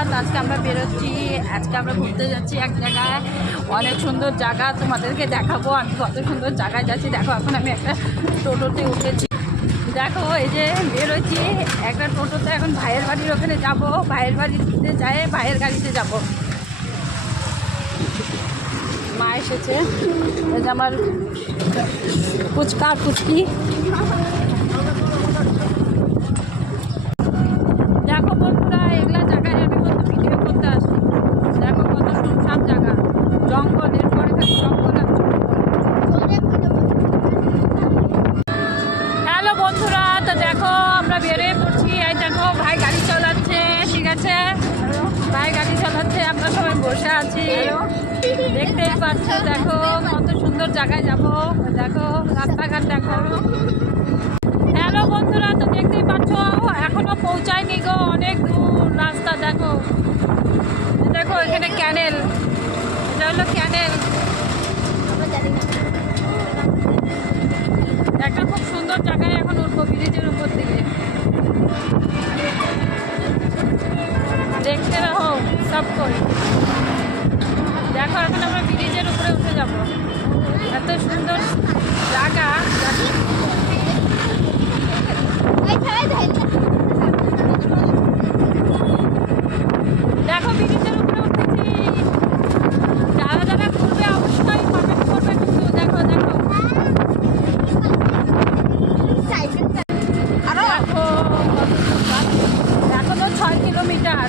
আজকে আমরা বেরোচ্ছি। আজকে আমরা ঘুরতে যাচ্ছি এক জায়গায়, অনেক সুন্দর জায়গা তোমাদেরকে দেখাবো। আমি কত সুন্দর জায়গায় যাচ্ছি দেখো। এখন আমি একটা টোটোতে উঠেছি, দেখো এই যে বেরোচ্ছি একটা টোটোতে। এখন ভাইয়ের বাড়ির ওখানে যাব, ভাইয়ের বাড়িতে যাই ভাইয়ের গাড়িতে যাব। মা এসেছে, এই যে আমার ফুচকা ফুচকি। দেখো বন্ধুরা, এগুলা জায়গায় আমি কত ভিডিও করতে আসি। দেখো কত সুনসান জায়গা, জঙ্গল, এরপরে খালি জঙ্গল আর জঙ্গল। হ্যালো বন্ধুরা, তো দেখো আমরা বেরিয়ে পড়ছি। এই দেখো ভাই গাড়ি চালাচ্ছে, ঠিক আছে, ভাই গাড়ি চালাচ্ছে, আমরা সবাই বসে আছি। দেখতেই পাচ্ছ, দেখো কত সুন্দর জায়গায় যাব। দেখো রাস্তাঘাট দেখো। হ্যালো বন্ধুরা, তো দেখতেই পাচ্ছ এখনো পৌঁছায়নি গো, অনেক দূর রাস্তা। দেখো দেখো এখানে ক্যানেল, এটা হলো ক্যানেল। একটা খুব সুন্দর জায়গায় এখন উঠবো, ব্রিজের উপর দিকে। দেখতে রাখো সব করে। দেখো এখন আমরা ব্রিজের উপরে উঠে যাব, এত সুন্দর জায়গা। দেখো ব্রিজের উপরে উঠেছি, যারা যারা ঘুরবে অবশ্যই কমেন্ট করবে কিন্তু। দেখো দেখো দেখো এখনো 6 কিলোমিটার।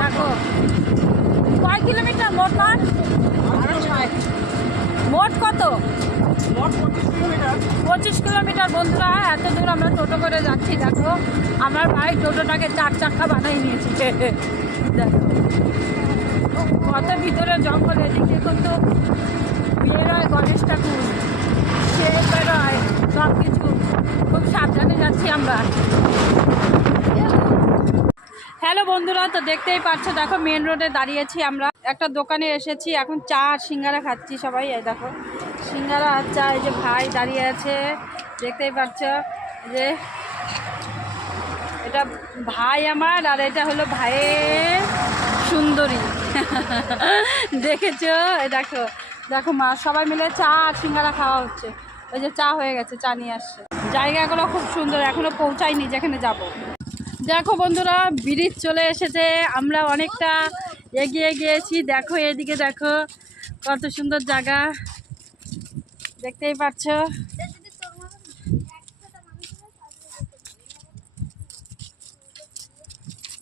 দেখো কয় কিলোমিটার মোট? মোট কত? 25 কিলোমিটার। বন্ধুরা এত দূর আমরা টোটো করে যাচ্ছি। দেখো আমার ভাই টোটোটাকে 4 চাক্কা বানিয়ে নিয়েছি। দেখো কত ভিতরে জঙ্গল, এদিকে কিন্তু বেরোয় গণেশ ঠাকুর, সে বেরোয় সব কিছু। খুব সাবধানে যাচ্ছি আমরা। হ্যালো বন্ধুরা, তো দেখতেই পাচ্ছ দেখো মেন রোডে দাঁড়িয়েছি আমরা, একটা দোকানে এসেছি। এখন চা আর সিঙ্গারা খাচ্ছি সবাই। এই দেখো সিঙ্গারা আর চা। এই যে ভাই দাঁড়িয়ে আছে, দেখতেই পাচ্ছ যে এটা ভাই আমার, আর এটা হলো ভাইয়ের সুন্দরী। দেখেছো? দেখো দেখো মা, সবাই মিলে চা আর সিঙ্গারা খাওয়া হচ্ছে। ওই যে চা হয়ে গেছে, চা নিয়ে আসছে। জায়গাগুলো খুব সুন্দর, এখনো পৌঁছায়নি যেখানে যাব। দেখো বন্ধুরা ব্রিজ চলে এসেছে, আমরা অনেকটা এগিয়ে গিয়েছি। দেখো এদিকে দেখো কত সুন্দর জায়গা, দেখতেই পাচ্ছ।